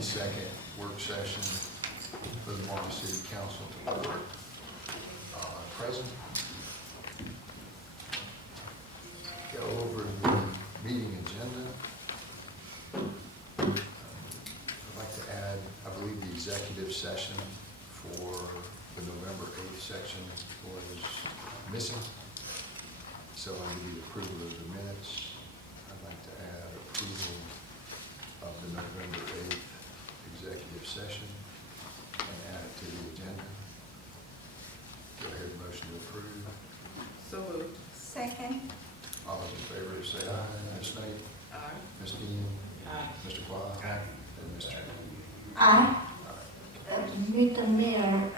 22nd work session for the Morrow City Council to order. Present. Go over the meeting agenda. I'd like to add, I believe the executive session for the November 8th section was missing. So I need approval of the minutes. I'd like to add approval of the November 8th executive session and add it to the agenda. Go ahead, motion to approve. So moved. Second. All those in favor say aye. Ms. Knight? Aye. Ms. Dean? Aye. Mr. Blah? Aye. And Mr. Aye. Mr. Mayor,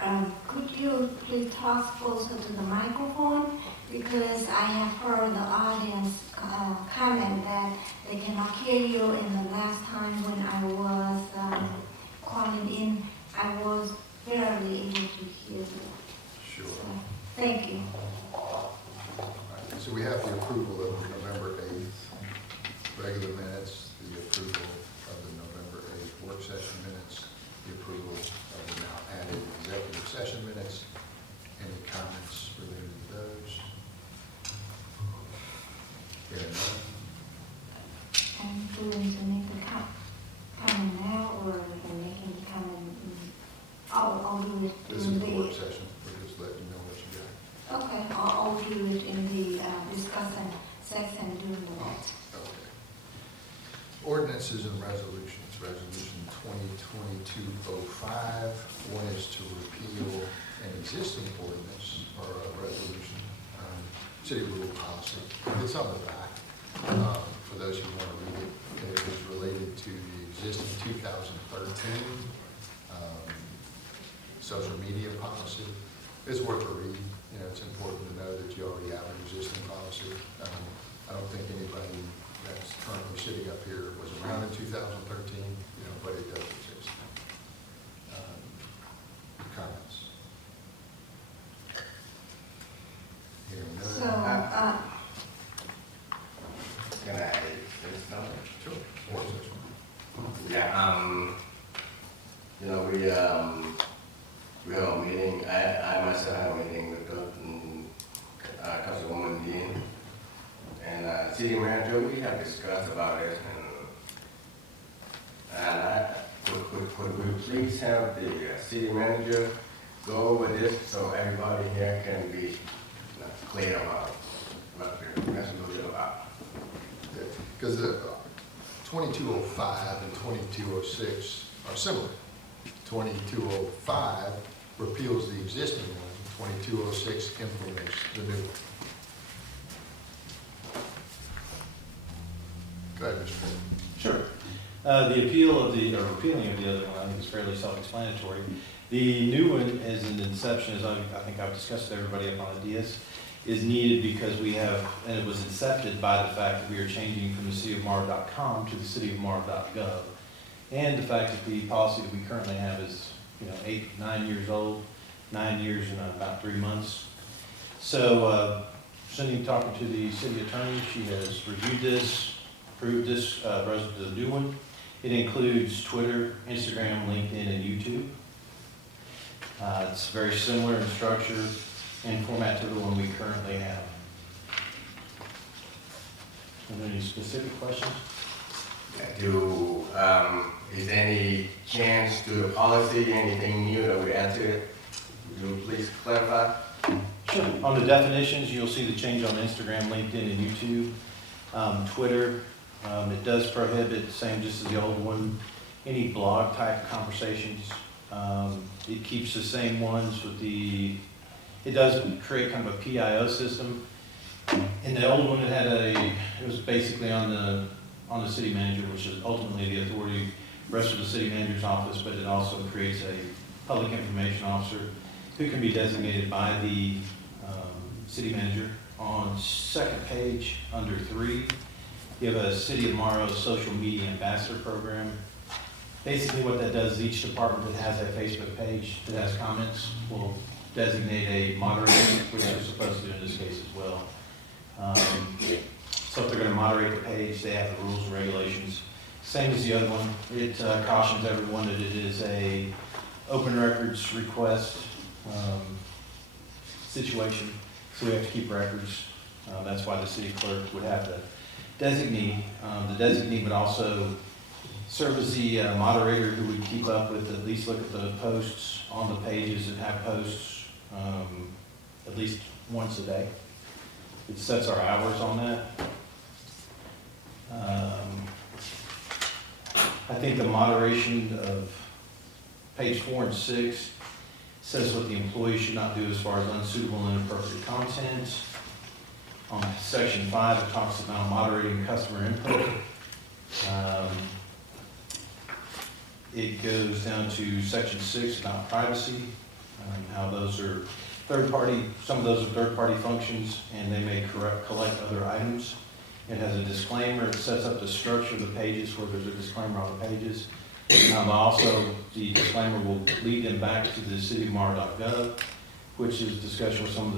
could you please talk closer to the microphone? Because I have heard the audience comment that they cannot hear you, and the last time when I was calling in, I was barely able to hear you. Sure. So, thank you. All right, so we have the approval of the November 8th regular minutes, the approval of the November 8th work session minutes, the approval of the now added executive session minutes. Any comments related to those? Hearing none. I'm going to make the comment now, or we can make any comment. I'll do it This in is the work the. session. We're just letting you know what you got. Okay, I'll do it in the discussion section during the vote. Okay. Ordinances and resolutions. Resolution 2022-05. One is to repeal an existing ordinance or a resolution, city rule policy. It's on the back for those who want to read it. And it is related to the existing 2013 social media policy. It's worth a read. You know, it's important to know that you already have an existing policy. I don't think anybody that's currently sitting up here was around in 2013, you know, but it does exist. Comments? Hearing none. So, Can I say something? Sure. Work session. Yeah, we have a meeting, I myself have a meeting with Councilwoman Dean and City Manager. We have discussed about it, and could we please have the City Manager go over this so everybody here can be clear about what the resolution about? Because the 2205 and 2206 are similar. 2205 repeals the existing one, 2206 implements the new one. Go ahead, Mr. Ford. Sure. The appeal of the, or repealing of the other one, I think is fairly self-explanatory. The new one, as an inception, as I think I've discussed with everybody up on the DS, is needed because we have, and it was incepted by the fact that we are changing from the cityofmorrow.com to the cityofmorrow.gov. And the fact that the policy that we currently have is, 9 years old, 9 years and about 3 months. So, Cindy, talking to the city attorney, she has reviewed this, approved this, the new one. It includes Twitter, Instagram, LinkedIn, and YouTube. It's very similar in structure and format to the one we currently have. Are there any specific questions? Is there any change to the policy, anything new that we add to it? Would you please clarify? Sure. On the definitions, you'll see the change on Instagram, LinkedIn, and YouTube. Twitter, it does prohibit, same just as the old one, any blog type conversations. It keeps the same ones with it does create kind of a PIO system. In the old one, it was basically on the city manager, which is ultimately the authority, rest of the city manager's office, but it also creates a public information officer who can be designated by the city manager. On second page, under 3, you have a City of Morrow social media ambassador program. Basically what that does is each department that has a Facebook page that has comments will designate a moderator, which they're supposed to do in this case as well. So if they're going to moderate the page, they have the rules and regulations Same as the other one. It cautions everyone that it is a open records request situation, so we have to keep records. That's why the city clerk would have the designee. The designee would also serve as the moderator who would keep up with, at least look at the posts on the pages that have posts at least once a day. It sets our hours on that. I think the moderation of page 4 and 6 says what the employee should not do as far as unsuitable and inappropriate content. On section 5, it talks about moderating customer input. It goes down to section 6 about privacy, how those are third-party, some of those are third-party functions, and they may collect other items. It has a disclaimer. It sets up the structure of the pages where there's a disclaimer on the pages. Also, the disclaimer will lead them back to the cityofmorrow.gov, which is discussion with some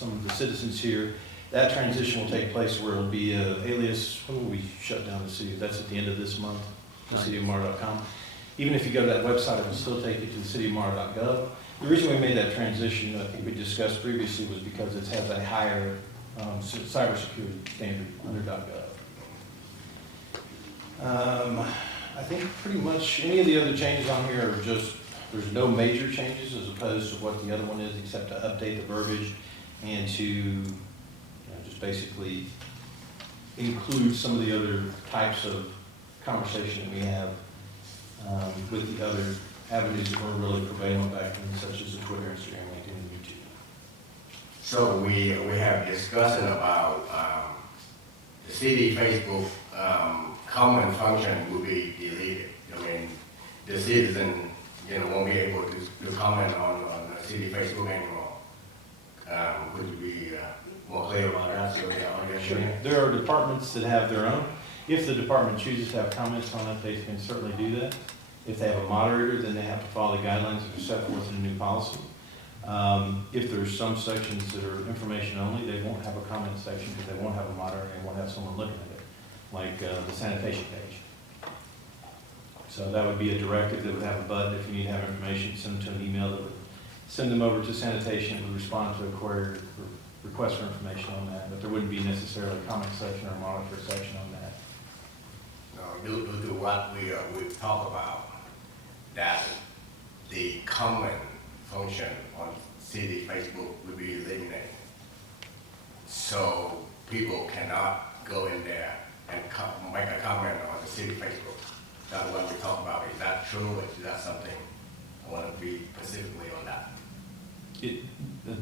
of the citizens here. That transition will take place where it'll be an alias. When will we shut down the city? That's at the end of this month, the cityofmorrow.com. Even if you go to that website, it will still take you to the cityofmorrow.gov. The reason we made that transition, I think we discussed previously, was because it has a higher cybersecurity standard under .gov. I think pretty much any of the other changes on here are just, there's no major changes as opposed to what the other one is, except to update the verbiage and to just basically include some of the other types of conversation that we have with the other avenues that were really prevalent back then, such as the Twitter, Instagram, LinkedIn, and YouTube. So we have discussion about the city Facebook comment function will be deleted. I mean, the citizen, won't be able to comment on the city Facebook anymore. Would you be more clear about that? So Sure. There are departments that have their own. If the department chooses to have comments on it, they can certainly do that. If they have a moderator, then they have to follow the guidelines that are set forth in the new policy. If there's some sections that are information only, they won't have a comment section because they won't have a moderator and won't have someone looking at it, like the sanitation page. So that would be a directive that would have a button. If you need to have information, send them to an email that would send them over to sanitation and would respond to a query or request for information on that. But there wouldn't be necessarily a comment section or a monitor section on that. Due to what we talk about, that the comment function on city Facebook will be eliminated. So people cannot go in there and make a comment on the city Facebook. That's what we talk about. Is that true, or is that something? I want to be specifically on that.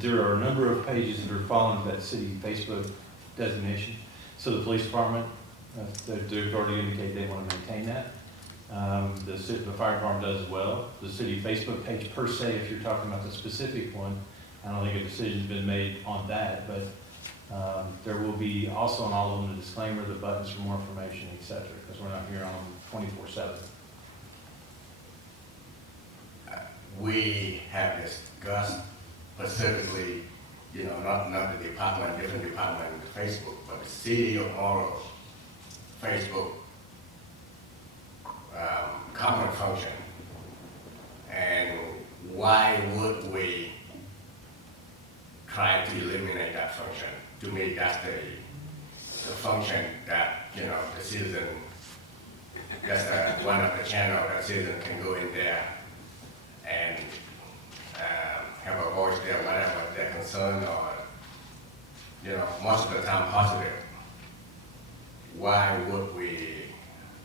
There are a number of pages that are following that city Facebook designation. So the police department, they've already indicated they want to maintain that. The fire department does as well. The city Facebook page per se, if you're talking about the specific one, I don't think a decision's been made on that, but there will be also on all of them a disclaimer, the buttons for more information, et cetera, because we're not here on 24/7. We have discussed specifically, not the department, different department in Facebook, but the city of Morrow Facebook comment function. And why would we try to eliminate that function? To me, that's the function that, the citizen, that's one of the channels that citizen can go in there and have a voice there, whatever their concern or, most of the time positive. Why would we,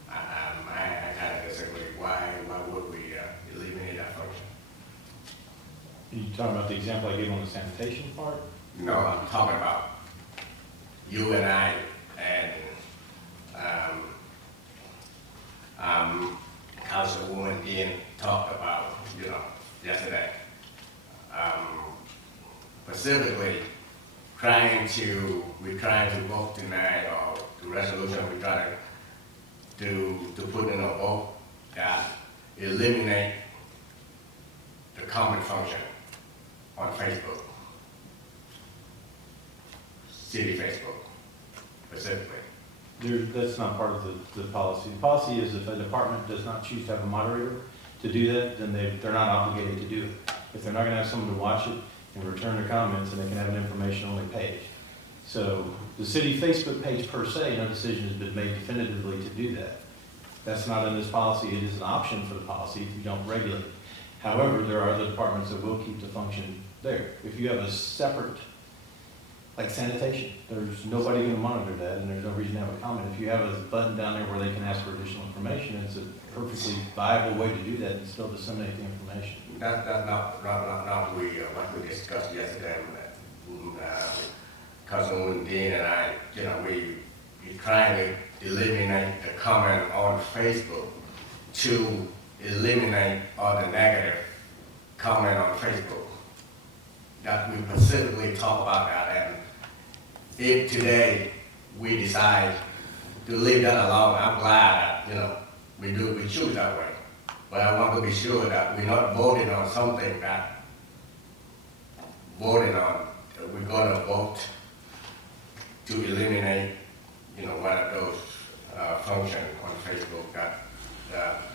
I kind of disagree, why would we eliminate that function? Are you talking about the example I gave on the sanitation part? No, I'm talking about you and I and Councilwoman Dean talked about, yesterday. Specifically, we're trying to vote tonight, or the resolution we're trying to put in a vote that eliminate the comment function on Facebook, city Facebook specifically. That's not part of the policy. The policy is if a department does not choose to have a moderator to do that, then they're not obligated to do it. If they're not gonna have someone to watch it and return their comments, then they can have an information-only page. So the city Facebook page per se, no decision has been made definitively to do that. That's not in this policy. It is an option for the policy if you don't regulate it. However, there are other departments that will keep the function there. If you have a separate, like sanitation, there's nobody gonna monitor that, and there's no reason to have a comment. If you have a button down there where they can ask for additional information, it's a perfectly viable way to do that and still disseminate the information. That's not what we discussed yesterday. Cousin Dean and I, we trying to eliminate the comment on Facebook to eliminate all the negative comment on Facebook. That we specifically talk about that, and if today we decide to leave that alone, I'm glad that, we choose that way. But I want to be sure that we're not voting on something that we're gonna vote to eliminate, one of those functions on Facebook that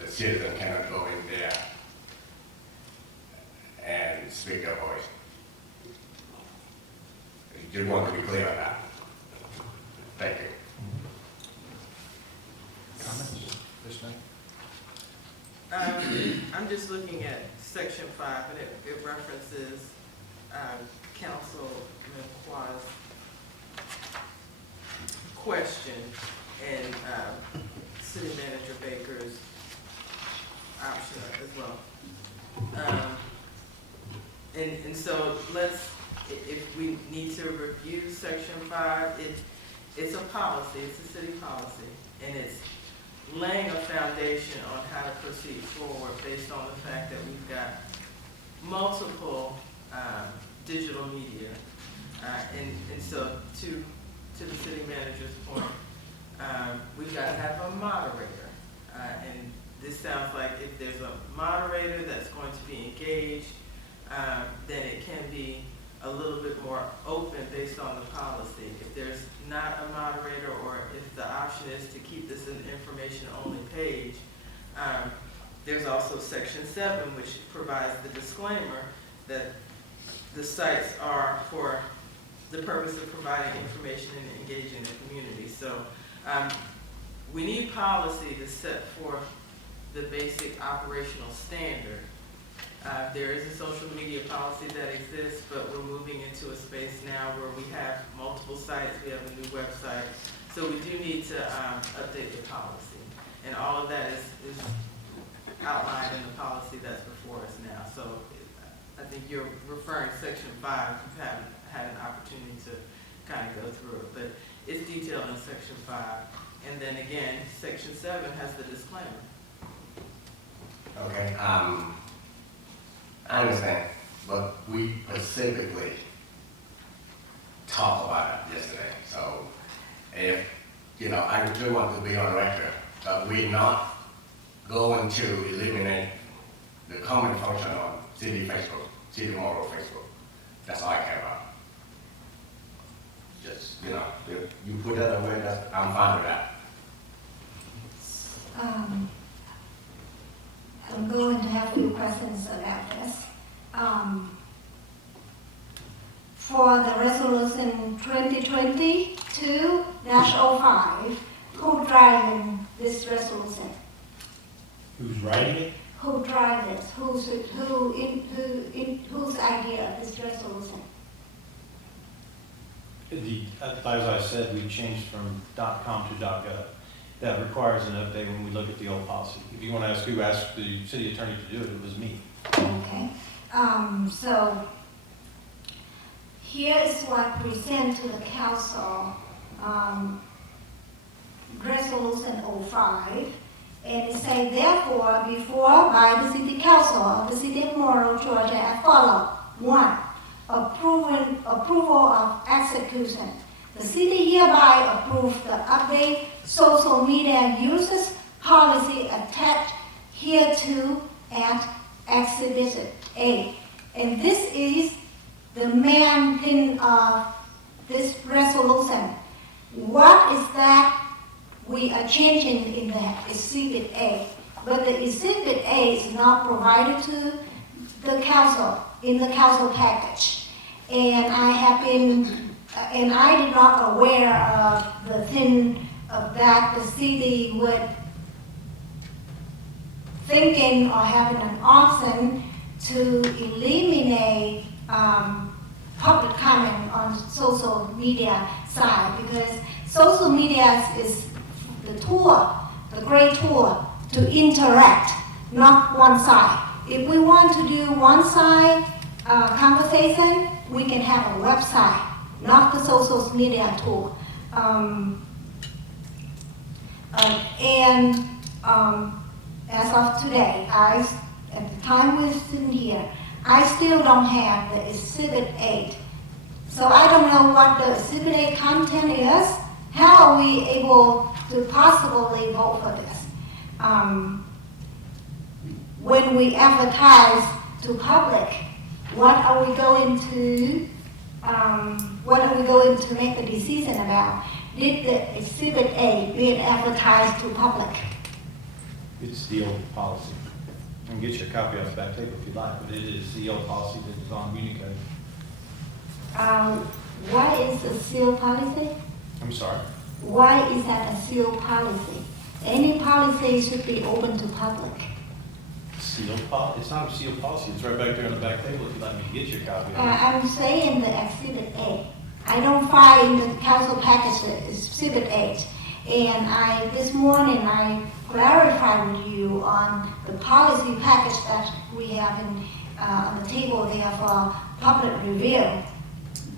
the citizen cannot go in there and speak their voice. Just want to be clear on that. Thank you. Comments? Ms. Knight? I'm just looking at section 5, and it references Councilman Qua's question and City Manager Baker's option as well. And so if we need to review section 5, it's a policy, it's a city policy, and it's laying a foundation on how to proceed forward based on the fact that we've got multiple digital media. And so to the city manager's point, we've got to have a moderator. And this sounds like if there's a moderator that's going to be engaged, then it can be a little bit more open based on the policy. If there's not a moderator, or if the option is to keep this an information-only page, there's also section 7, which provides the disclaimer that the sites are for the purpose of providing information and engaging the community. So we need policy to set forth the basic operational standard. There is a social media policy that exists, but we're moving into a space now where we have multiple sites, we have a new website. So we do need to update the policy. And all of that is outlined in the policy that's before us now. So I think you're referring to section 5, you haven't had an opportunity to kind of go through it, but it's detailed in section 5. And then again, section 7 has the disclaimer. Okay, I understand, but we specifically talked about it yesterday. So if, I do want to be on record, that we're not going to eliminate the comment function on city Facebook, city Morrow Facebook. That's all I care about. Just, if you put that away, I'm fine with that. I'm going to have a few questions about this. For the resolution 2022-05, who driving this resolution? Who's writing it? Who drive this? Whose idea this resolution? As I said, we changed from .com to .gov. That requires an update when we look at the old policy. If you want to ask who asked the city attorney to do it, it was me. Okay. So here is what we sent to the council, resolution 05, and it says, therefore, before by the city council of the city of Morrow, Georgia, as follows. 1. Approval of execution. The city hereby approves the update social media uses policy attached hereto at Exhibit A. And this is the main thing of this resolution. What is that we are changing in the Exhibit A. But the Exhibit A is not provided to the council in the council package. And I did not aware of the thing of that the city would thinking or having an option to eliminate public comment on social media side, because social media is the tool, the great tool to interact, not one side. If we want to do one side conversation, we can have a website, not the social media tool. As of today, at the time we're sitting here, I still don't have the Exhibit 8. So I don't know what the Exhibit 8 content is. How are we able to possibly vote for this? When we advertise to public, what are we going to make a decision about? Did the Exhibit A be advertised to public? It's the old policy. I can get you a copy of the back table if you'd like, but it is the old policy that is on Unicode. What is a seal policy? I'm sorry. Why is that a seal policy? Any policy should be open to public. Sealed policy? It's not a sealed policy. It's right back there on the back table if you'd like me to get you a copy of it. I'm saying the Exhibit A. I don't find the council package Exhibit 8. And this morning I clarified with you on the policy package that we have on the table there for public review.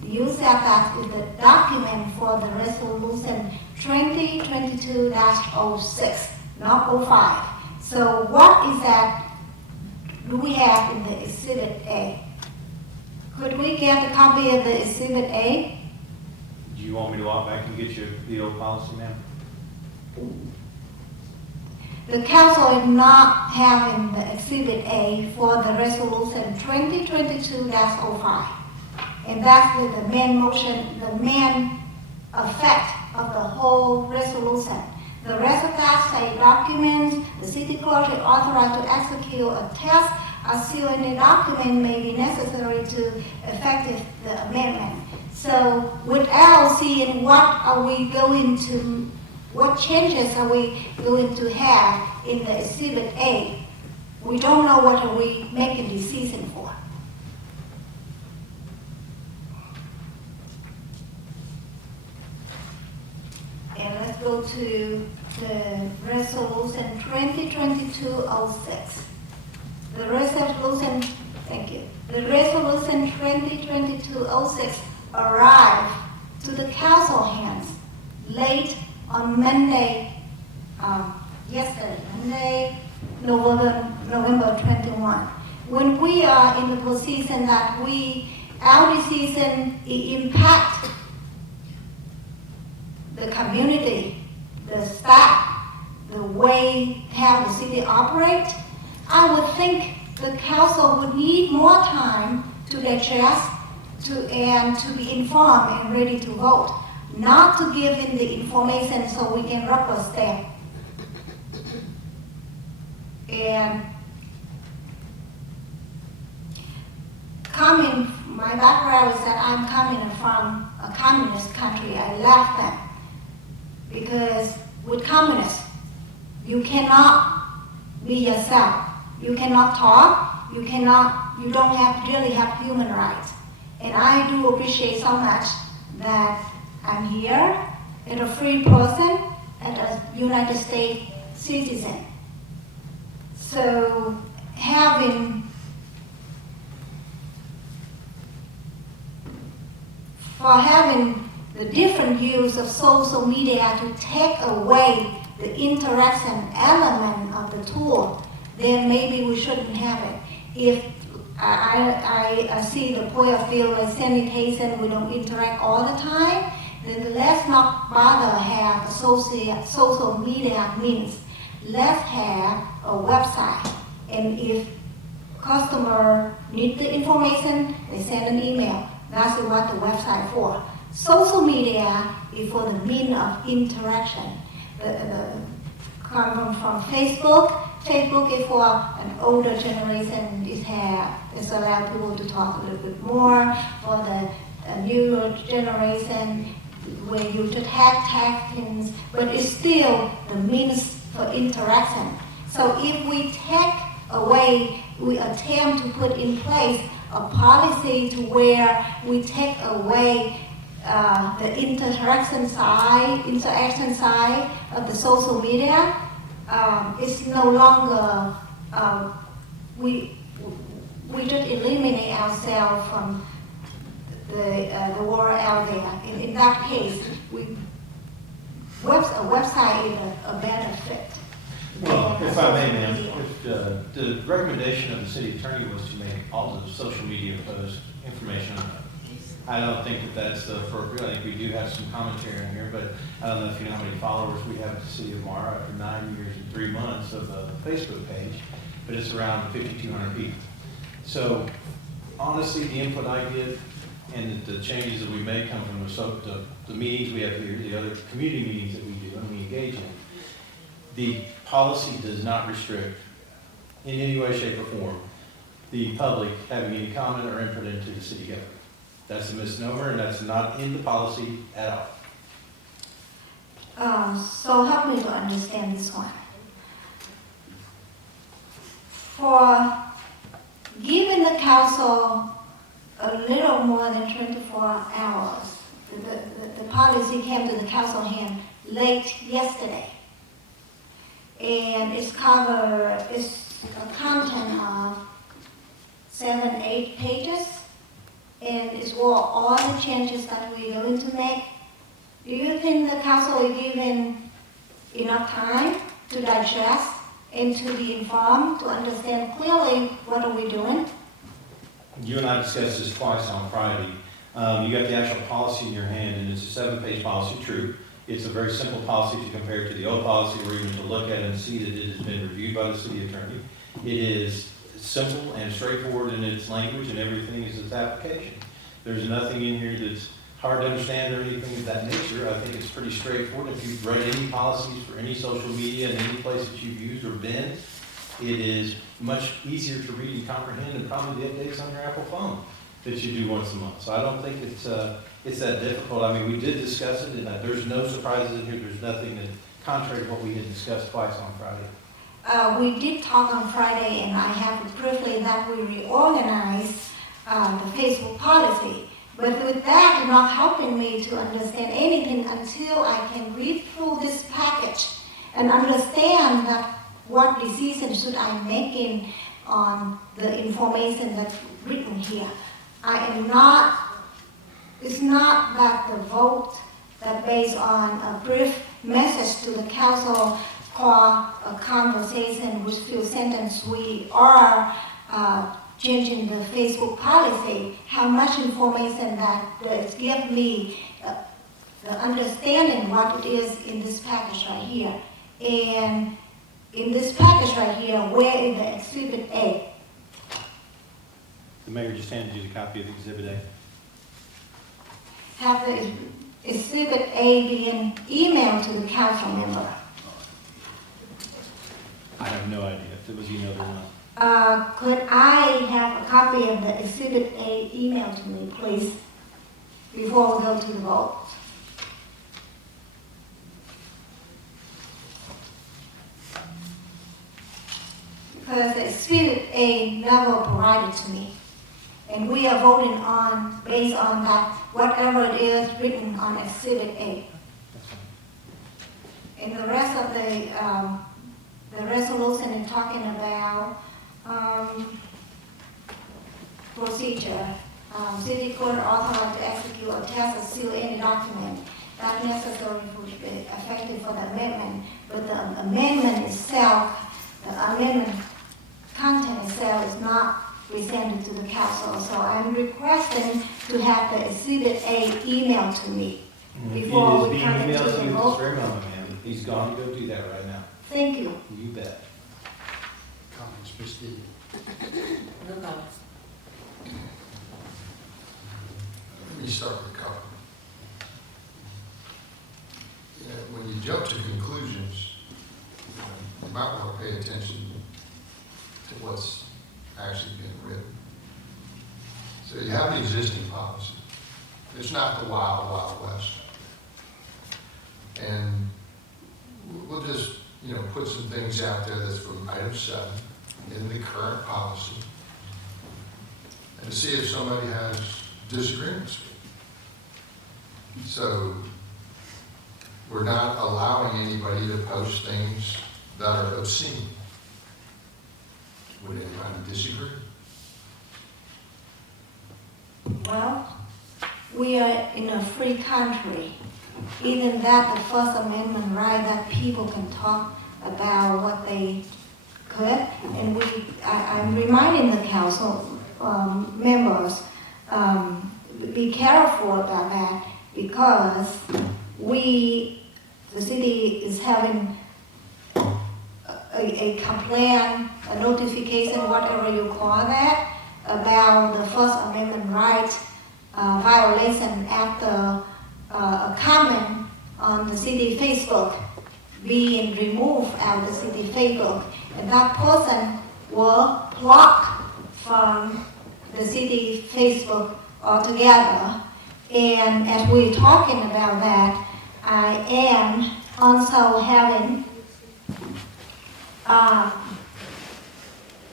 You said that is the document for the resolution 2022-06, not 05. So what is that do we have in the Exhibit A? Could we get a copy of the Exhibit A? Do you want me to walk back and get you the old policy, ma'am? The council is not having the Exhibit A for the resolution 2022-05. And that's the main motion, the main effect of the whole resolution. The rest of that say documents, the city clerk is authorized to execute a test, a seal in the document may be necessary to effective the amendment. So without seeing what changes are we going to have in the Exhibit A, we don't know what are we making decision for. And let's go to the resolution 2022-06. The resolution, thank you. The resolution 2022-06 arrived to the council hands late on Monday, Monday, November 21. When we are in the position that our decision impact the community, the staff, the way how the city operates, I would think the council would need more time to digest and to be informed and ready to vote, not to give in the information so we can rubber stamp. And my background is that I'm coming from a communist country. I left them because with communists, you cannot be yourself. You cannot talk. You don't really have human rights. And I do appreciate so much that I'm here as a free person, as a United States citizen. So having the different use of social media to take away the interaction element of the tool, then maybe we shouldn't have it. If I see the point of view like sanitation, we don't interact all the time, then let's not bother have social media means. Let's have a website. And if customer need the information, they send an email. That's what the website for. Social media is for the means of interaction. the come from Facebook. Facebook is for an older generation. It's allowed people to talk a little bit more. For the newer generation, where you to tag things, but it's still the means for interaction. So if we take away, we attempt to put in place a policy to where we take away the interaction side of the social media, it's no longer, we just eliminate ourselves from the world out there. In that case, a website is a better fit. Well, if I may, ma'am, if the recommendation of the city attorney was to make all the social media posts information, I don't think that that's the appropriate. I think we do have some commentary in here, but I don't know if you know how many followers we have at the city of Morrow after 9 years and 3 months of a Facebook page, but it's around 5,200 people. So honestly, the input I get and the changes that we make come from the meetings we have here, the other community meetings that we do and we engage in. The policy does not restrict in any way, shape, or form the public having any comment or input into the city government. That's a misnomer, and that's not in the policy at all. So help me to understand this one. For giving the council a little more than 24 hours, the policy came to the council hand late yesterday. And it's a content of 7-8 pages. And it's all the changes that we're going to make. Do you think the council is given enough time to digest and to be informed, to understand clearly what are we doing? You and I discussed this twice on Friday. You got the actual policy in your hand, and it's a 7-page policy, true. It's a very simple policy to compare to the old policy, or even to look at and see that it has been reviewed by the city attorney. It is simple and straightforward in its language, and everything is its application. There's nothing in here that's hard to understand or anything of that nature. I think it's pretty straightforward. If you've read any policies for any social media in any place that you've used or been, it is much easier to read and comprehend than probably the updates on your Apple phone that you do once a month. So I don't think it's that difficult. I mean, we did discuss it, and there's no surprises in here. There's nothing that contrary to what we had discussed twice on Friday. We did talk on Friday, and I have the privilege that we reorganized the Facebook policy. But with that, not helping me to understand anything until I can read through this package and understand that what decision should I make on the information that's written here. It's not that the vote that based on a brief message to the council or a conversation with few sentences we are changing the Facebook policy, how much information that give me the understanding what it is in this package right here. And in this package right here, where is the Exhibit A? The mayor just handed you the copy of Exhibit A. Have the Exhibit A being emailed to the council member? I have no idea if it was emailed or not. Could I have a copy of the Exhibit A emailed to me, please, before we go to the vote? Because the Exhibit A never provided to me. And we are voting on, based on that, whatever it is written on Exhibit A. And the rest of the resolution is talking about procedure. City court authorized to execute or test or seal any document not necessary for effective for the amendment, but the amendment itself, the amendment content itself is not presented to the council. So I'm requesting to have the Exhibit A emailed to me before we come into the vote. It is being emailed to you this very moment, ma'am. He's gone to go do that right now. Thank you. You bet. Comments, Ms. Deedy? No comments. Let me start with a couple. When you jump to conclusions might want to pay attention to what's actually being written. So you have the existing policy. It's not the wild, wild west. And we'll just, put some things out there that's from item 7 in the current policy, and to see if somebody has disagreements with it. So we're not allowing anybody to post things that are obscene. Would anybody disagree? Well, we are in a free country. Isn't that the First Amendment right that people can talk about what they could? And I'm reminding the council members, be careful about that, because the city is having a complaint, a notification, whatever you call that, about the First Amendment rights violation after a comment on the city Facebook being removed out of the city Facebook, and that person will block from the city Facebook altogether. And as we're talking about that, I am also having,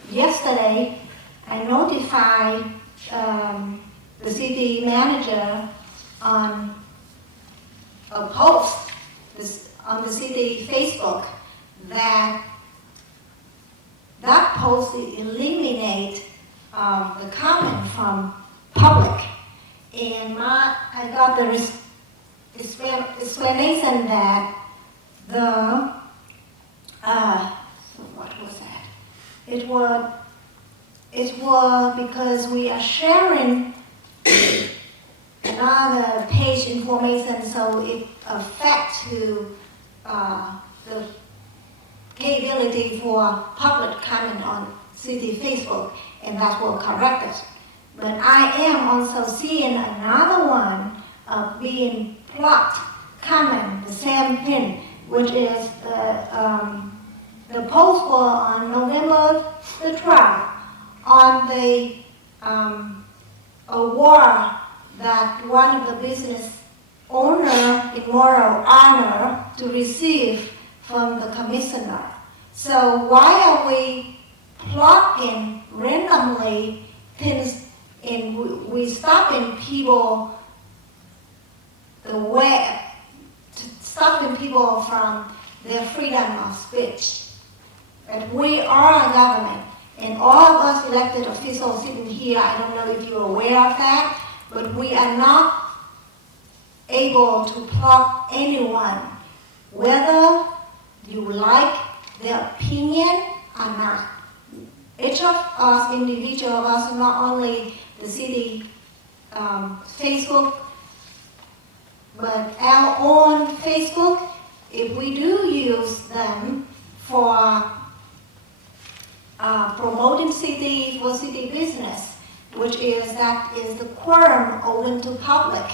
yesterday I notified the city manager on a post on the city Facebook that post eliminate the comment from public. And I got the explanation that what was that? It was because we are sharing another page information, so it affects to the capability for public comment on city Facebook, and that will correct it. But I am also seeing another one being blocked comment, the same thing, which is the post for on November the 12th on the award that one of the business owner in Morrow honor to receive from the commissioner. So why are we plotting randomly things and we stopping people the way, stopping people from their freedom of speech? And we are a government, and all of us elected officials sitting here, I don't know if you're aware of that, but we are not able to block anyone, whether you like their opinion or not. Each of us, individual of us, not only the city Facebook, but our own Facebook, if we do use them for promoting city for city business, which is the quorum open to public.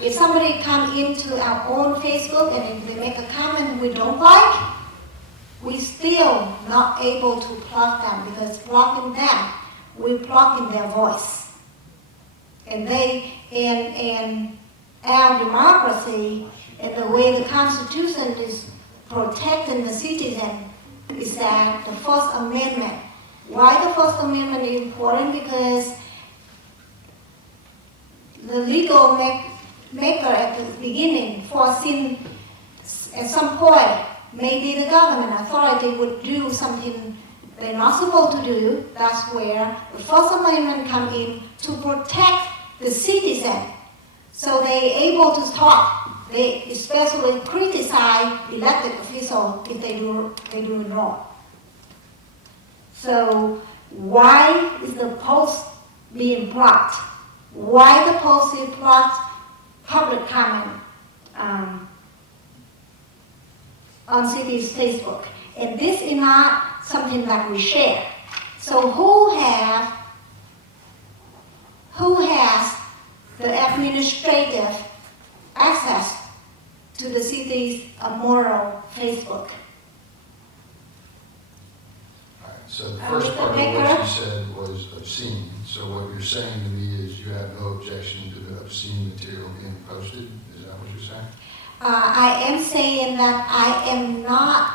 If somebody come into our own Facebook and if they make a comment we don't like, we still not able to block them, because blocking them, we're blocking their voice. And our democracy and the way the Constitution is protecting the citizen is that the First Amendment. Why the First Amendment is important? Because the legal maker at the beginning foreseen at some point maybe the government authority would do something they're not supposed to do. That's where the First Amendment come in to protect the citizen, so they're able to talk. They especially criticize elected officials if they do wrong. So why is the post being blocked? Why the post is blocked? Public comment on city's Facebook. And this is not something that we share. So who has the administrative access to the city's Morrow Facebook? So the first Mr. part of Baker? what you said was obscene. So what you're saying to me is you have no objection to the obscene material being posted? Is that what you're saying? I am saying that I am not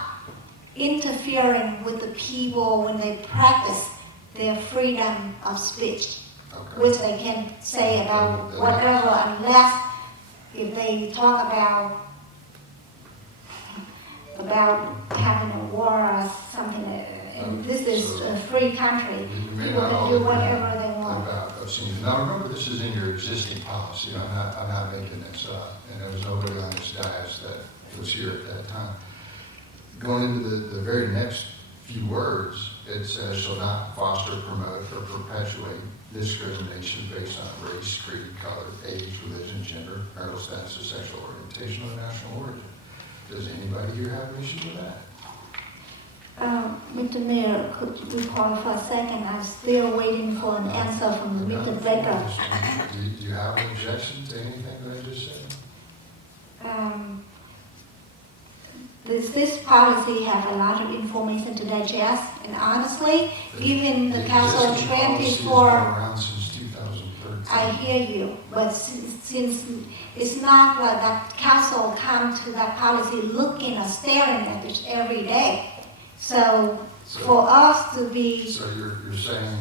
interfering with the people when they practice their freedom of speech, Okay. which they can say about whatever, unless if they talk about having a war or something. And this is a free country. We may People not can all do agree whatever they want. about obscene. Now, remember, this is in your existing policy. I'm not making this up. And there was nobody on this dais that was here at that time. Going into the very next few words, it says, shall not foster, promote, or perpetuate discrimination based on race, creed, color, age, religion, gender, marital status, or sexual orientation, or national origin. Does anybody here have an issue with that? Mr. Mayor, could you pause for a second? I'm still waiting for an answer from Mr. Becker. Do you have an objection to anything that I just said? Does this policy have a lot of information to digest? And honestly, given the council existing trend policy is has been for, around since 2013. I hear you, but since it's not like that council come to that policy looking or staring at it every day. So for us to be, So you're saying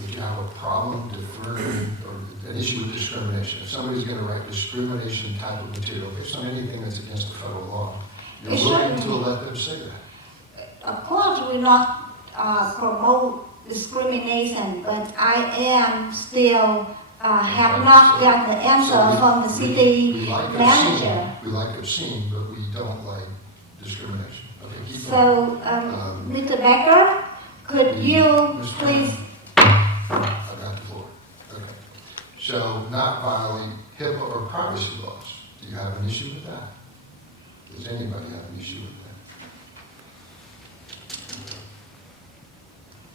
that you have a problem deferring, or an issue with discrimination. If somebody's gonna write discrimination type of material based on anything that's against the federal law, you're It willing shouldn't to be. let them say that? of course, we not promote discrimination, but I am still have not gotten the answer from the city We like manager. obscene, we like obscene, but we don't like discrimination. Okay, keep going. So, Mr. Becker, could you Mr. please, I got the floor. Okay. Shall not violate HIPAA or privacy laws. Do you have an issue with that? Does anybody have an issue with that?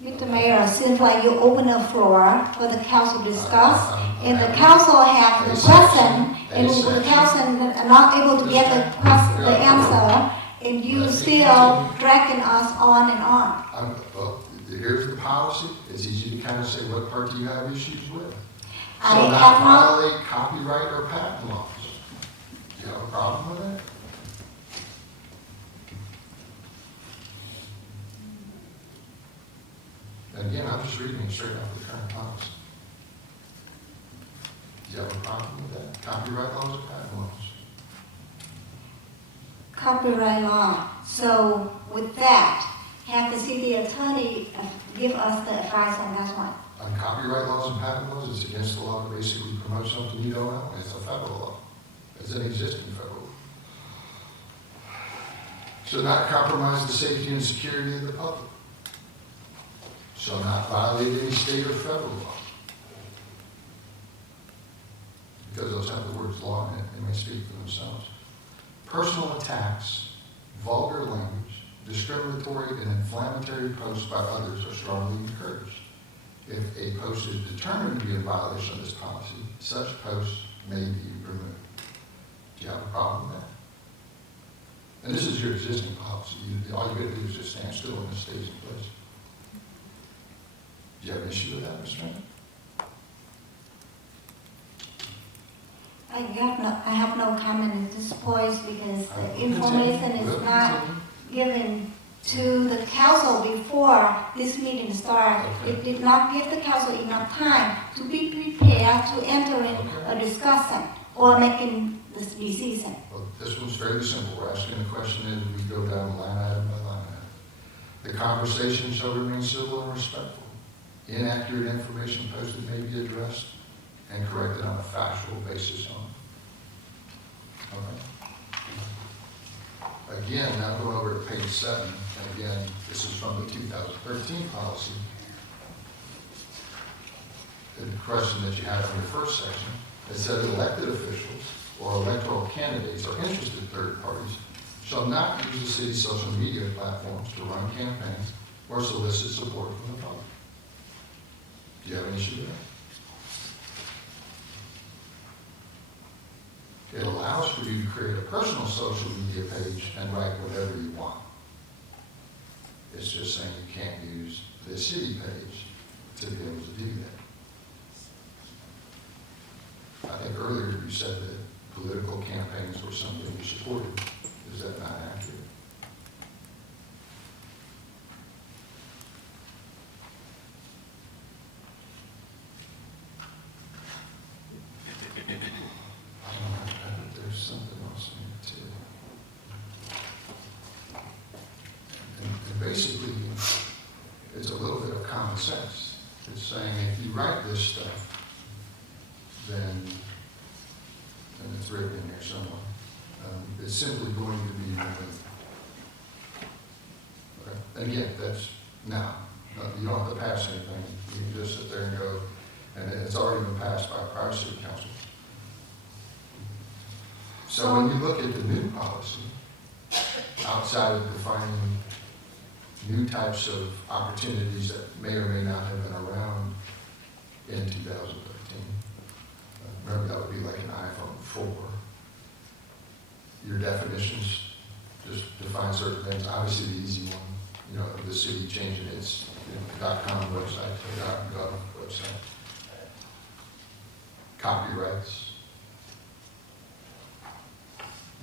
Mr. Mayor, it seems like you open the floor for the council to discuss, and the council have the question, and the council are not able to get the answer, and you still dragging us on and on. Well, here's the policy. It's easy to kind of say what part do you have issues with. I Shall have not not- violate copyright or patent laws. Do you have a problem with that? Again, I'm just reading it straight off the current policy. Do you have a problem with that? Copyright laws or patent laws? Copyright law. So with that, have the city attorney give us the advice on that one. On copyright laws and patent laws, it's against the law to basically promote something you don't own. It's a federal law. It's an existing federal law. Shall not compromise the safety and security of the public. Shall not violate any state or federal law. Because those have the words law in it, they may speak for themselves. Personal attacks, vulgar language, discriminatory and inflammatory posts by others are strongly encouraged. If a post is determined to be in violation of this policy, such posts may be removed. Do you have a problem with that? And this is your existing policy. All you gotta do is just stand still and it stays in place. Do you have an issue with that, Mr. Chairman? I have no comment at this point because the information is not given to the council before this meeting started. Okay. It did not give the council enough time to be prepared to enter in a discussion or making this decision. Well, this one's fairly simple. We're asking the question as we go down line item by line item. The conversation shall remain civil and respectful. Inaccurate information posted may be addressed and corrected on a factual basis only. Okay. Again, now going over to page 7, and again, this is from the 2013 policy. The question that you have in your first section, it said elected officials or electoral candidates or interested third parties shall not use the city's social media platforms to run campaigns or solicit support from the public. Do you have an issue with that? It allows for you to create a personal social media page and write whatever you want. It's just saying you can't use the city page to be able to do that. I think earlier you said that political campaigns were something you supported. Is that not accurate? There's something else in here too. And basically, it's a little bit of common sense. It's saying if you write this stuff, then, and it's written in here somewhere, it's simply going to be removed. Okay? And again, that's now, you don't have to pass anything. You can just sit there and go, and it's already been passed by prior city council. So when you look at the new policy, outside of defining new types of opportunities that may or may not have been around in 2013, remember that would be like an iPhone 4. Your definitions just define certain things. Obviously the easy one, the city changing its .com website to .gov website. Copyrights.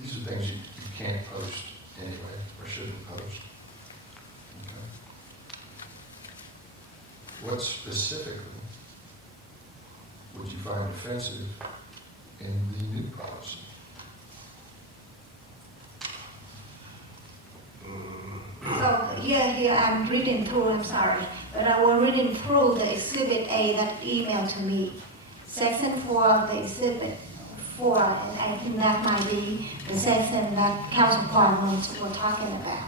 These are things you can't post anyway, or shouldn't post. Okay. What specifically would you find offensive in the new policy? So here I'm reading through, I'm sorry, but I was reading through the Exhibit A that emailed to me. Section 4 of the Exhibit 4, and I think that might be the section that Council Parliaments were talking about.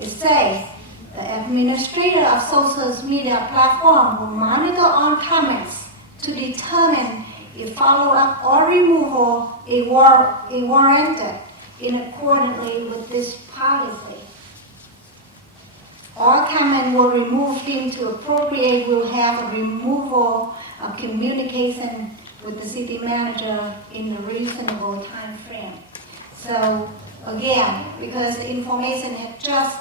It says, the administrator of social media platform will monitor on comments to determine if follow-up or removal is warranted in accordance with this policy. All comment will remove deemed to appropriate will have a removal of communication with the city manager in a reasonable time frame. So again, because the information had just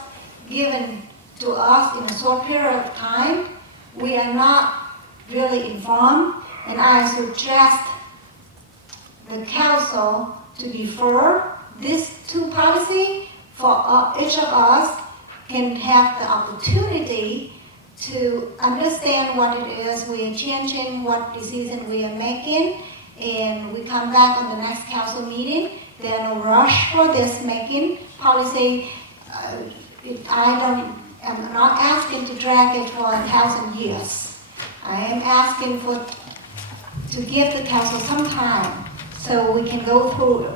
given to us in a short period of time, we are not really informed, and I suggest the council to defer this two policy for each of us can have the opportunity to understand what it is we are changing, what decision we are making, and we come back on the next council meeting. There's no rush for this making policy. I'm not asking to drag it for 1,000 years. I am asking to give the council some time so we can go through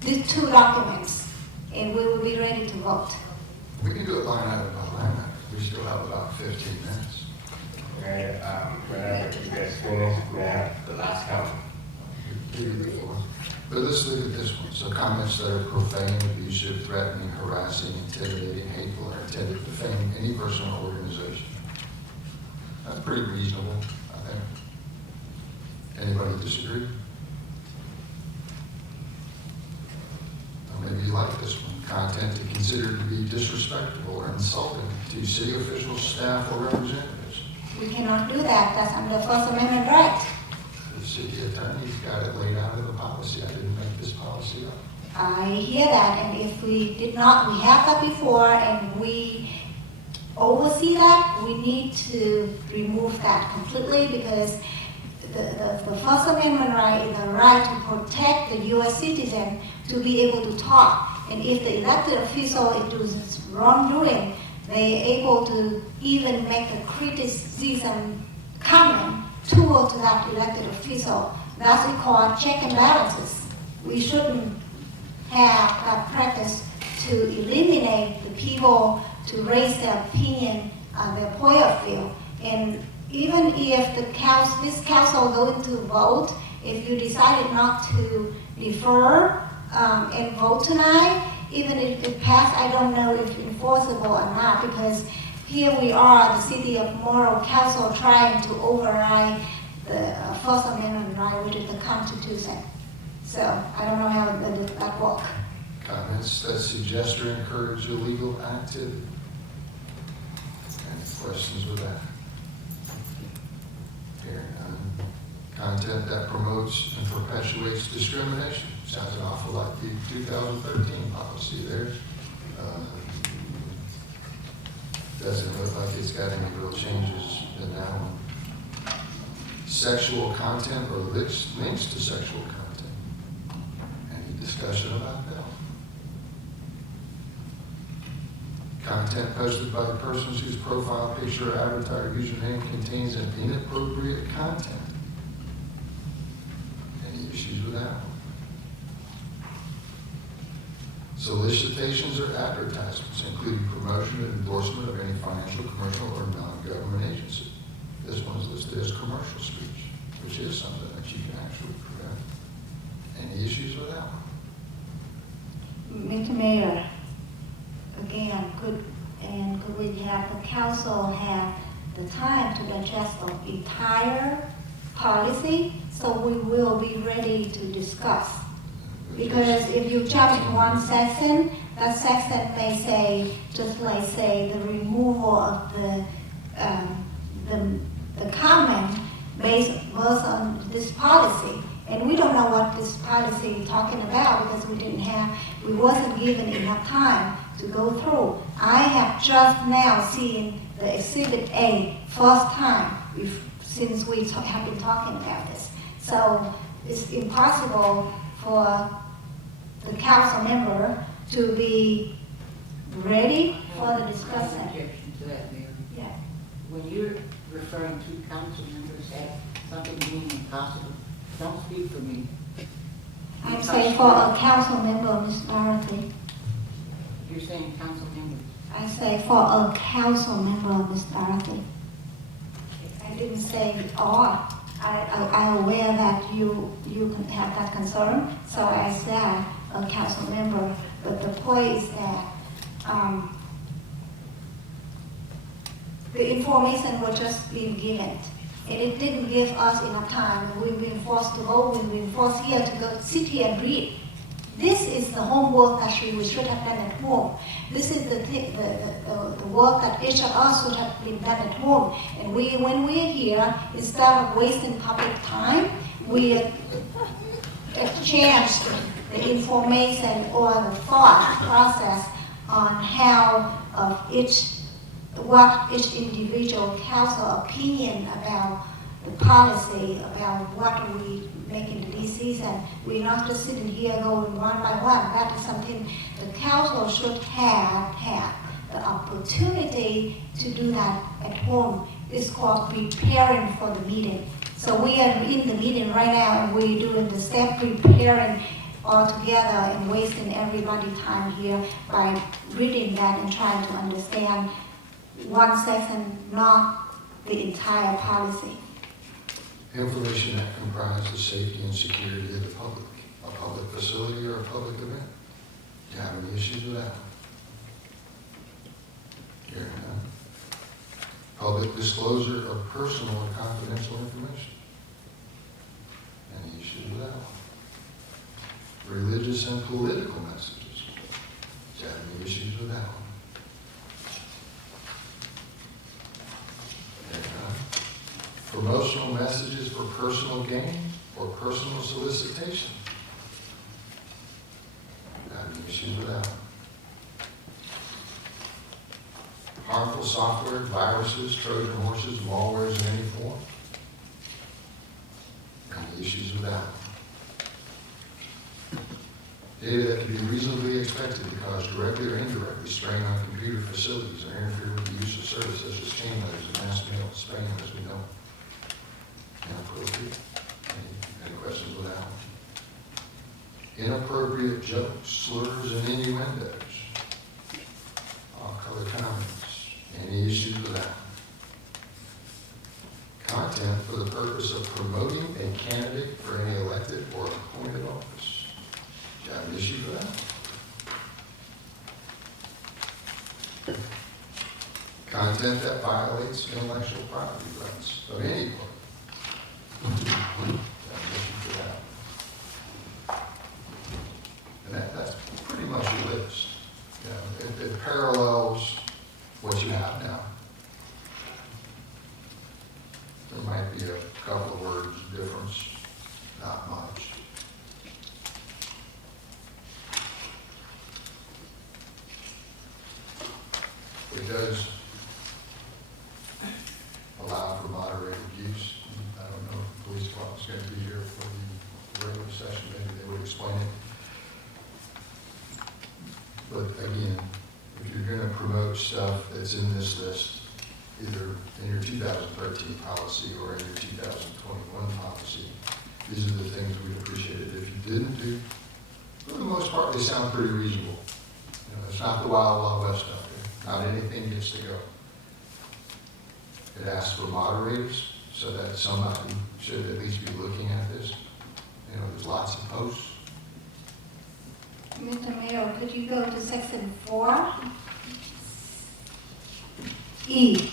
these two documents, and we will be ready to vote. We can do it line item by line item. We still have about 15 minutes. Okay, whenever you guys finish, we have the last comment. But let's look at this one. So comments that are profane, abusive, threatening, harassing, intimidating, hateful, or intended to defame any person or organization. That's pretty reasonable, I think. Anybody disagree? Or maybe you like this one. Content considered to be disrespectful or insulting to city officials, staff, or representatives. We cannot do that. That's under First Amendment right. The city attorney's got it laid out in the policy. I didn't make this policy up. I hear that, and if we did not, we have that before, and we oversee that, we need to remove that completely because the First Amendment right is the right to protect the U.S. citizen to be able to talk. And if the elected official is wrongdoing, they are able to even make a criticism comment toward that elected official. That's called check and balances. We shouldn't have that practice to eliminate the people to raise their opinion on their point of view. And even if this council going to vote, if you decided not to defer and vote tonight, even if it passed, I don't know if enforceable or not, because here we are, the city of Morrow Council trying to override the First Amendment right, which is the Constitution. So I don't know how that works. Comments that suggest or encourage illegal activity? Any questions with that? Hearing none. Content that promotes and perpetuates discrimination. Sounds an awful like the 2013 policy there. Doesn't look like it's got any real changes in that one. Sexual content or links to sexual content. Any discussion about that? Content posted by persons whose profile picture or avatar username contains an inappropriate content. Any issues with that one? Solicitations or advertisements, including promotion and endorsement of any financial, commercial, or non-government agency. This one's listed as commercial speech, which is something that you can actually prevent. Any issues with that one? Mr. Mayor, again, could we have the council have the time to digest the entire policy, so we will be ready to discuss? Because if you jump in one section, that section may say, just like say, the removal of the comment based on this policy. And we don't know what this policy is talking about because we wasn't given enough time to go through. I have just now seen the Exhibit A first time since we have been talking about this. So it's impossible for the council member to be ready for the discussion. Objection to that, Mayor. Yeah. When you're referring to council members as something being impossible, don't speak for me. I'm saying for a council member, Ms. Dorothy. You're saying council members. I say for a council member, Ms. Dorothy. I didn't say all. I'm aware that you can have that concern, so I said a council member. But the point is that the information was just being given, and it didn't give us enough time. We've been forced to vote. We've been forced here to go sit here and read. This is the homework that we should have done at home. This is the work that each of us should have been done at home. And when we're here, instead of wasting public time, we exchange the information or the thought process on how what each individual council opinion about the policy, about what we making the decision. We're not just sitting here going one by one. That is something the council should have the opportunity to do that at home. It's called preparing for the meeting. So we are in the meeting right now, and we're doing the step preparing all together and wasting everybody's time here by reading that and trying to understand one section, not the entire policy. Information that comprises the safety and security of the public, a public facility or a public event. Do you have any issues with that? Hearing none. Public disclosure of personal or confidential information. Any issues with that? Religious and political messages. Do you have any issues with that one? Promotional messages for personal gain or personal solicitation. Have any issues with that one? Harmful software, viruses, Trojan horses, malwares in any form. Any issues with that one? Data that can be reasonably expected to cause directly or indirectly strain on computer facilities or interfere with the use of services such as chain letters and mass mail spam, as we know. Inappropriate. Any questions with that one? Inappropriate jokes, slurs, and innuendos. Off-color comments. Any issues with that? Content for the purpose of promoting a candidate for any elected or appointed office. Do you have an issue with that? Content that violates intellectual property rights of any party. And that's pretty much explain it. But again, if you're gonna promote stuff that's in this list, either in your 2013 policy or in your 2021 policy, these are the things we'd appreciate it. If you didn't do, for the most part, they sound pretty reasonable. You know, it's not the wild, wild west out there. Not anything gets to go. It asks for moderators, so that somebody should at least be looking at this. You know, there's lots of posts. Mr. Mayor, could you go to section 4E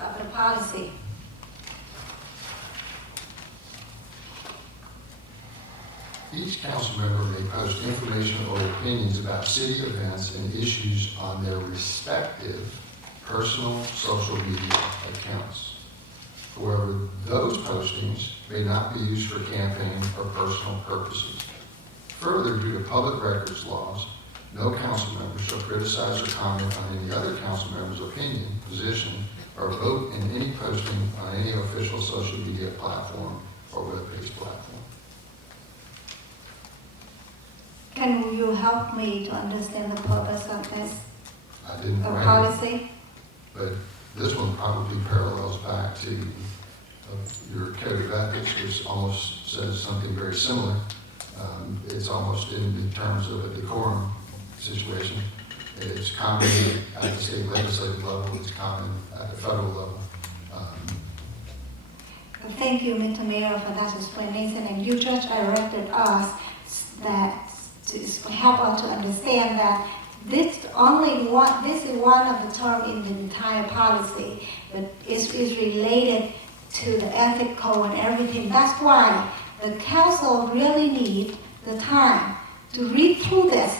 of the policy? Each council member may post information or opinions about city events and issues on their respective personal social media accounts. However, those postings may not be used for campaign or personal purposes. Further, due to public records laws, no council member shall criticize or comment on any other council member's opinion, position, or vote in any posting on any official social media platform or web-based platform. Can you help me to understand the purpose of this I didn't write it, policy? but this one probably parallels back to your code of ethics, which almost says something very similar. It's almost in the terms of a decorum situation. It's common at the state legislative level, it's common at the federal level. Thank you, Mr. Mayor, for that explanation, and you just directed us that to help us to understand that this is one of the terms in the entire policy, but is related to the ethic code and everything. That's why the council really needs the time to read through this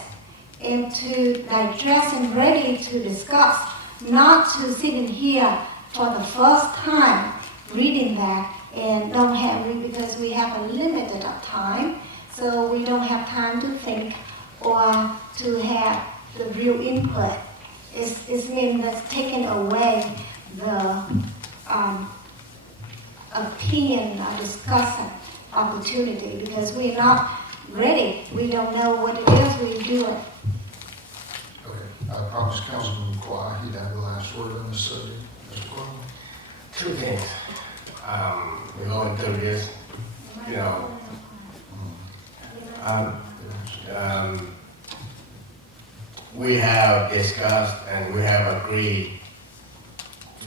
and to digest and ready to discuss, not to sit in here for the first time reading that and don't have, because we have a limited of time, so we don't have time to think or to have the real input. It's mean that's taking away the opinion or discussion opportunity, because we're not ready. We don't know what it is we're doing. Okay, I promise Councilman Kwai, he'd have the last word on this subject as well. Two things. We're going through this, you know, we have discussed and we have agreed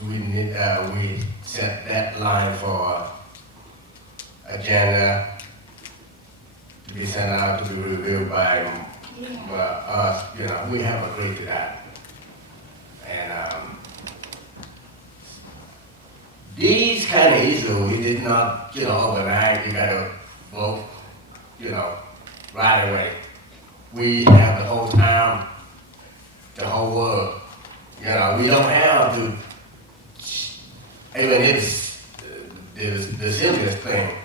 we set that line for agenda to be sent out to be reviewed by us. You know, we have agreed to that. And these kind of issues, we did not, you know, overnight. You got to vote, you know, right away. We have the whole town, the whole world. You know, we don't have to, even if it's the simplest thing,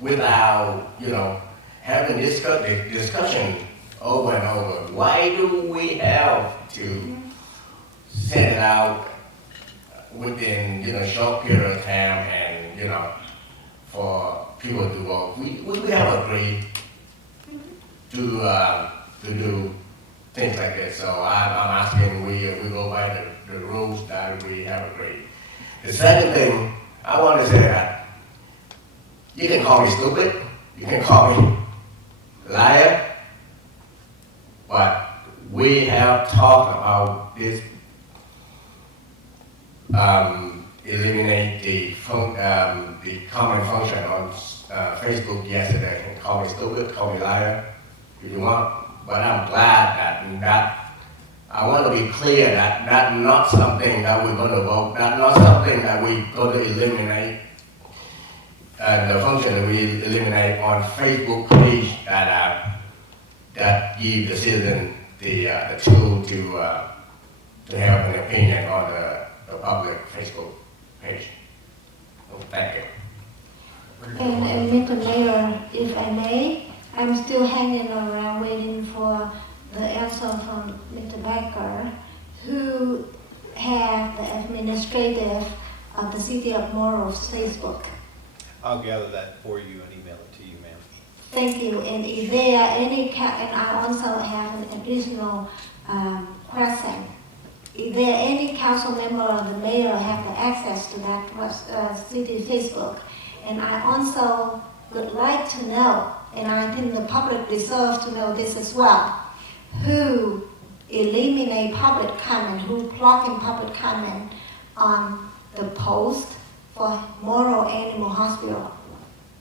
without, you know, having discussion over and over. Why do we have to send it out within, you know, short period of time and, you know, for people to vote? We have agreed to do things like this. So I'm asking we go by the rules that we have agreed. The second thing, I want to say that you can call me stupid, you can call me liar, but we have talked about this, eliminate the comment function on Facebook yesterday, and call me stupid, call me liar, if you want. But I'm glad that I want to be clear that that's not something that we're going to vote, that's not something that we're going to eliminate. The function that we eliminate on Facebook page that give the citizen the tool to have an opinion on the public Facebook page. So, thank you. And Mr. Mayor, if I may, I'm still hanging around waiting for the answer from Mr. Becker, who have the administrative of the City of Morrow's Facebook. I'll gather that for you and email it to you, ma'am. Thank you. And is there any, and I also have an additional question. Is there any council member or the mayor have the access to that city Facebook? And I also would like to know, and I think the public deserves to know this as well, who eliminate public comment, who blocking public comment on the post for Morrow Animal Hospital.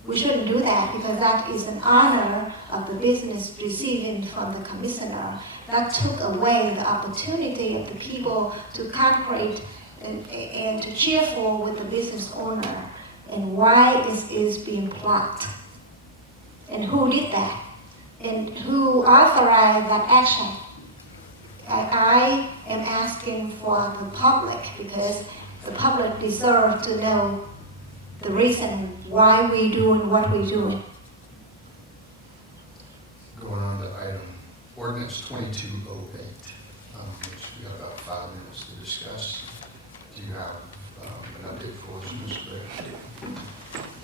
We shouldn't do that because that is an honor of the business receiving from the commissioner. That took away the opportunity of the people to cooperate and to cheer for with the business owner. And why is being blocked? And who did that? And who authorized that action? I am asking for the public because the public deserves to know the reason why we doing what we doing. Going on to item ordinance 2208, which we got about 5 minutes to discuss. Do you have an update for us, Mr. Baker?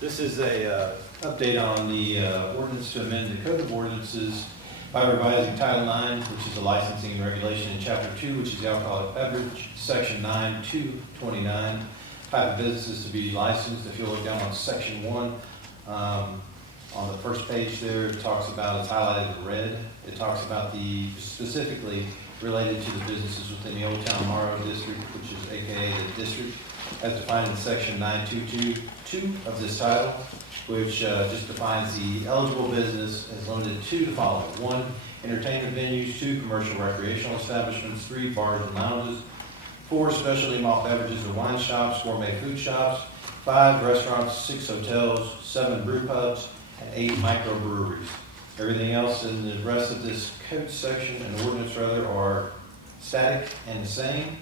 This is a update on the ordinance to amend the Code of Ordinances by revising Title IX, which is the licensing and regulation, in Chapter 2, which is the alcoholic beverage, Section 9-229, type of businesses to be licensed. If you look down on Section 1, on the first page there, it talks about, it's highlighted in red, it talks about the, specifically related to the businesses within the Old Town Morrow District, which is AKA the district, as defined in Section 9222 of this title, which just defines the eligible business as limited to the following: 1, entertainment venues; 2, commercial recreational establishments; 3, bars and lounges; 4, specialty malt beverages or wine shops; gourmet food shops; 5, restaurants; 6, hotels; 7, brew pubs; and 8, microbreweries. Everything else in the rest of this code section and ordinance rather are static and the same.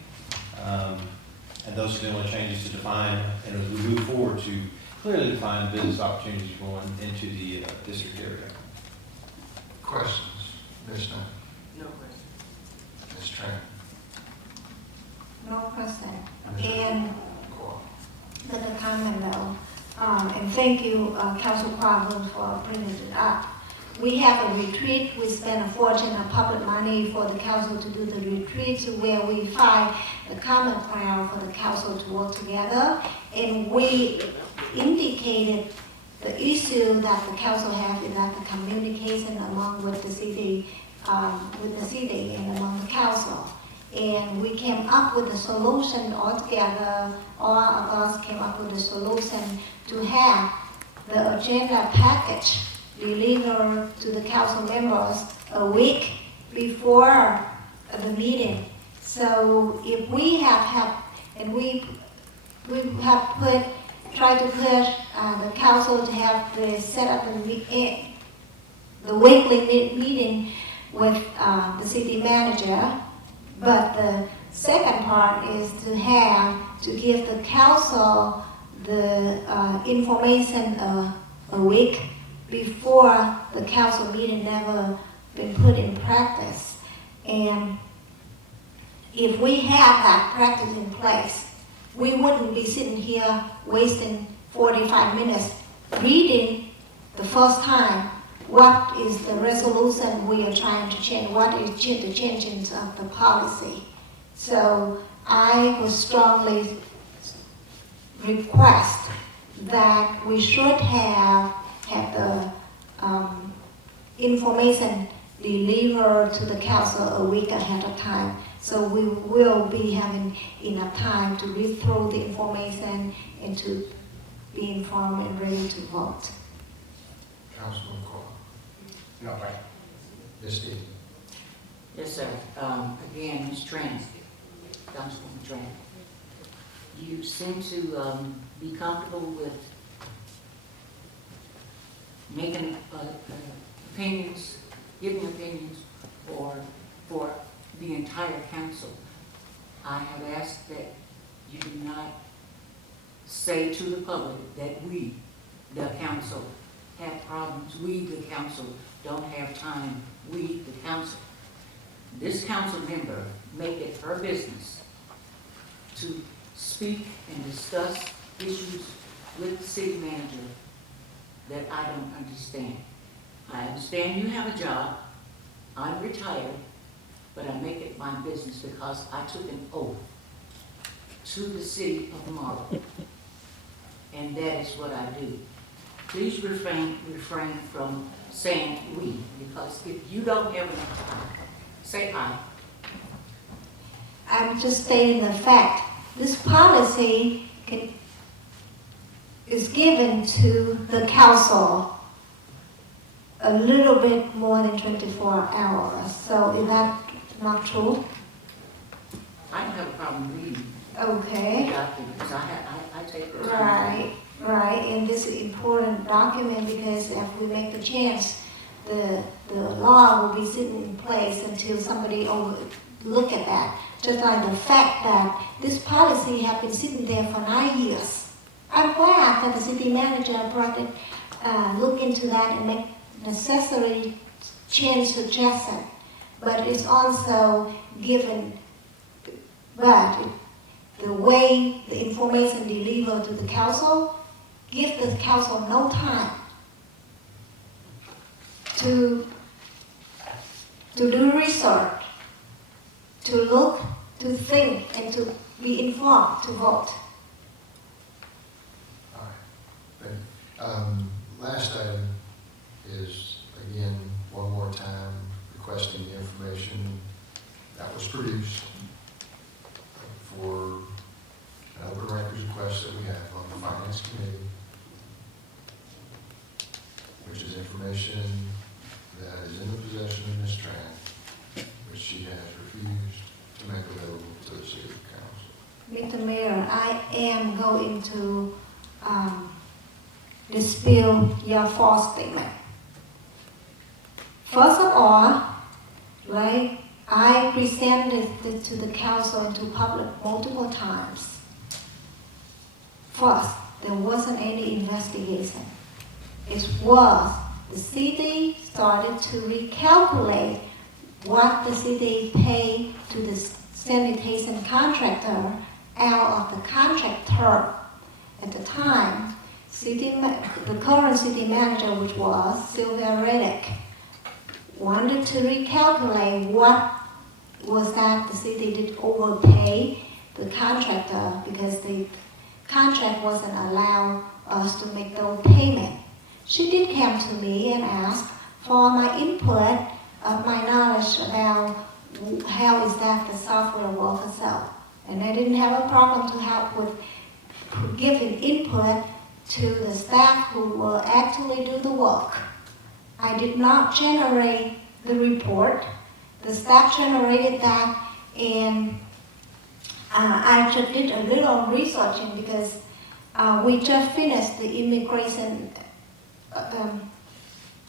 And those are the only changes to define, and as we move forward, to clearly define business opportunities going into the district area. Questions? Ms. Knight? No question. Ms. Tran? No question. Ms. And Coyle? the comment though, and thank you, Council Crawford, for bringing it up. We have a retreat. We spend a fortune of public money for the council to do the retreat, to where we find the common ground for the council to work together. And we indicated the issue that the council has is that the communication among with the city and among the council. And we came up with a solution altogether. All of us came up with a solution to have the agenda package delivered to the council members a week before the meeting. So if we have and we have tried to push the council to have the set up the weekly meeting with the city manager. But the second part is to give the council the information a week before the council meeting never been put in practice. And if we had that practice in place, we wouldn't be sitting here wasting 45 minutes reading the first time what is the resolution we are trying to change, what is the changes of the policy. So I would strongly request that we should have the information delivered to the council a week ahead of time. So we will be having enough time to read through the information and to be informed and ready to vote. Councilman Coyle? No question. Ms. Dean? Yes, sir. Again, Ms. Tran, Councilwoman Tran, you seem to be comfortable with making opinions, giving opinions for the entire council. I have asked that you do not say to the public that we, the council, have problems. We, the council, don't have time. We, the council. This council member make it her business to speak and discuss issues with the city manager that I don't understand. I understand you have a job, I'm retired, but I make it my business because I took an oath to the city of Morrow. And that is what I do. Please refrain from saying we, because if you don't have enough time, say I. I'm just stating the fact. This policy is given to the council a little bit more than 24 hours. So is that not true? I don't have a problem reading Okay. the document, because I take the time. Right, right. And this is important document because if we make the chance, the law will be sitting in place until somebody look at that. Just like the fact that this policy has been sitting there for 9 years. I'm glad that the city manager brought it, look into that and make necessary change suggestion. But it's also given, but the way the information delivered to the council, give the council no time to do research, to look, to think, and to be informed, to vote. All right. Thank you. Last item is, again, one more time, requesting the information that was produced for an open records request that we have on the Finance Committee, which is information that is in the possession of Ms. Tran, which she has refused to make available to the City Council. Mr. Mayor, I am going to dispute your false statement. First of all, right, I presented it to the council and to public multiple times. First, there wasn't any investigation. It was the city started to recalculate what the city paid to the sanitation contractor out of the contract term. At the time, the current city manager, which was Sylvia Reddick, wanted to recalculate what was that the city did overpay the contractor because the contract wasn't allowed us to make those payments. She did come to me and ask for my input of my knowledge about how is that the software work itself. And I didn't have a problem to help with giving input to the staff who will actually do the work. I did not generate the report. The staff generated that, and I just did a little researching because we just finished the immigration,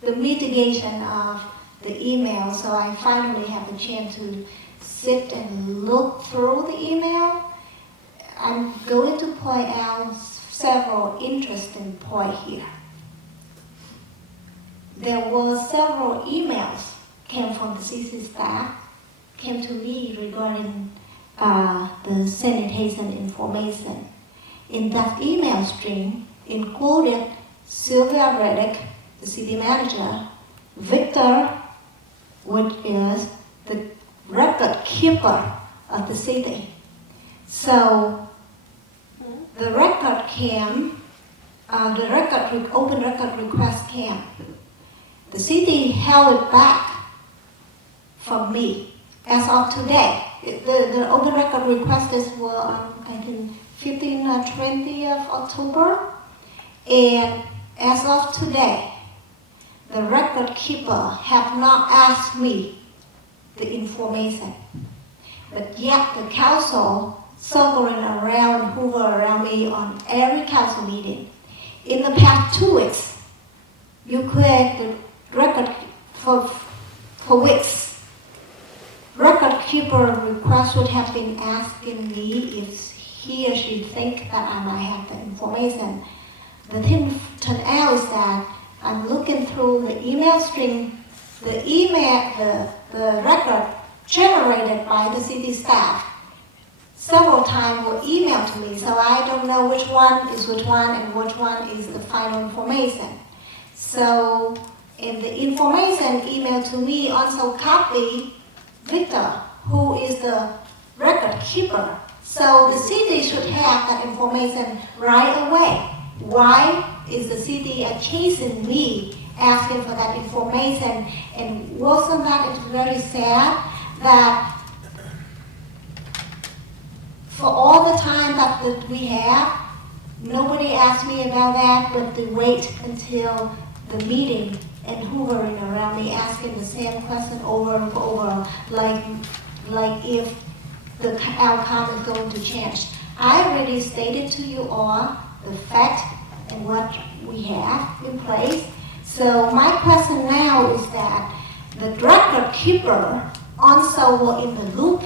the mitigation of the email, so I finally have a chance to sit and look through the email. I'm going to point out several interesting points here. There were several emails came from the CC staff, came to me regarding the sanitation information. In that email stream included Sylvia Reddick, the city manager, Victor, which is the record keeper of the city. So the record came, open record request came. The city held it back from me as of today. The open record requests were on, I think, 15 or 20 of October. And as of today, the record keeper have not asked me the information. But yet the council circling around, hover around me on every council meeting. In the past 2 weeks, you create the record for weeks. Record keeper request would have been asking me if he or she think that I might have the information. The thing turned out is that I'm looking through the email string, the record generated by the city staff. Several times were emailed to me, so I don't know which one is which one and which one is the final information. So, in the information emailed to me also copy Victor, who is the record keeper. So the city should have that information right away. Why is the city chasing me, asking for that information? And wasn't that it's very sad that for all the time that we have, nobody asked me about that, but they wait until the meeting and hoovering around me, asking the same question over and over, like if the outcome is going to change. I already stated to you all the fact and what we have in place. So my question now is that the record keeper also were in the loop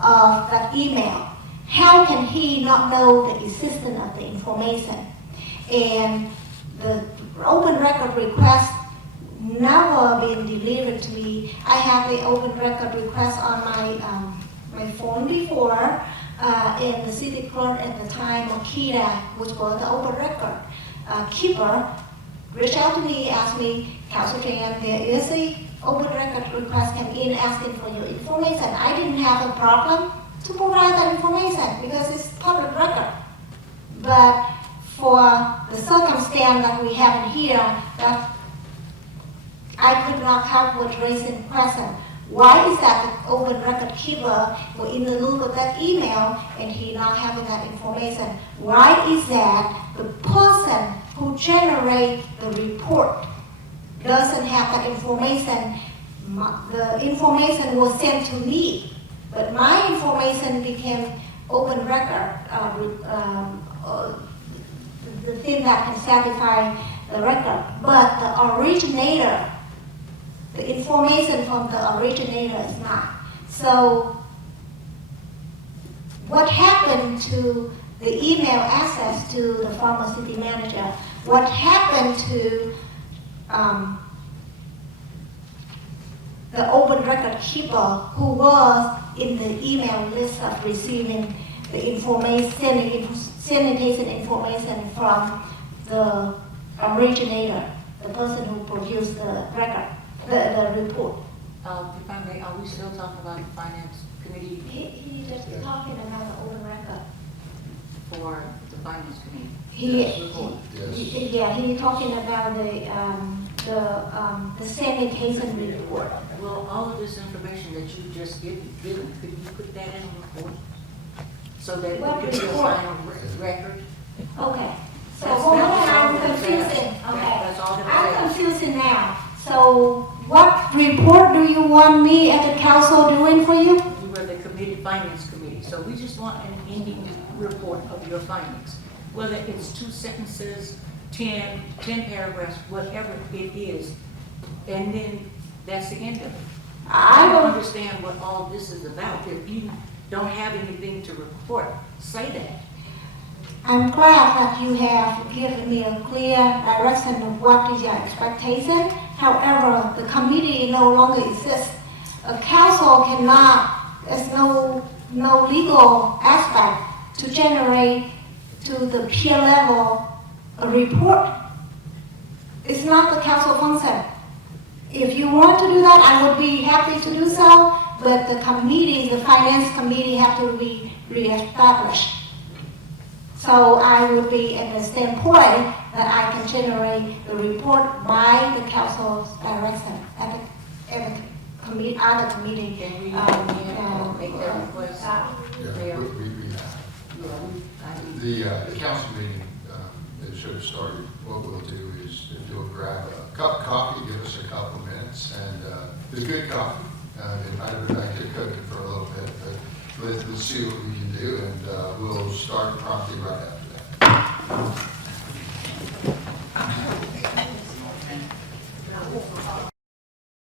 of that email. How can he not know the existence of the information? And the open record request never been delivered to me. I have the open record request on my phone before, and the city clerk at the time, Akira, which was the open record keeper, reached out to me, asked me, Council Jan, there is a open record request came in asking for your information. I didn't have a problem to provide that information because it's public record. But for the circumstance that we have in here, that I could not help with raising question. Why is that the open record keeper were in the loop of that email and he not having that information? Why is that the person who generate the report doesn't have that information? The information was sent to me, but my information became open record, the thing that can satisfy the record. But the originator, the information from the originator is not. So what happened to the email access to the former city manager? What happened to the open record keeper who was in the email list of receiving the information, sanitation information from the originator, the person who produced the record, the report? If I may, are we still talking about the finance committee He just talking about the open record. for the finance committee? He, Report. Yes. he talking about the sanitation report. Well, all of this information that you just given, could you put that in a report? So that What it could be a report? final record? Okay, so That's- hold that was on, all I'm that was confusing, asked. okay. That's all that was I'm asked. confusing now. So what report do you want me at the council doing for you? You were the committee, finance committee, so we just want an ending report of your findings. Whether it's 2 sentences, 10 paragraphs, whatever it is, and then that's the end of it. I I don't will, understand what all this is about. If you don't have anything to report, say that. I'm glad that you have given me a clear direction of what is your expectation. However, the committee no longer exists. A council cannot, there's no legal aspect to generate to the peer level a report. It's not the council function. If you want to do that, I would be happy to do so, but the committee, the finance committee have to be reestablished. So I would be at the standpoint that I can generate the report by the council's direction at the committee, other committee. Can we make that request? Yeah, There. we have. The council meeting, it should have started. What we'll do is we'll grab a cup of coffee, give us a couple of minutes, and it's good coffee. It might have been back to cooking for a little bit, but let's see what we can do, and we'll start promptly right after that.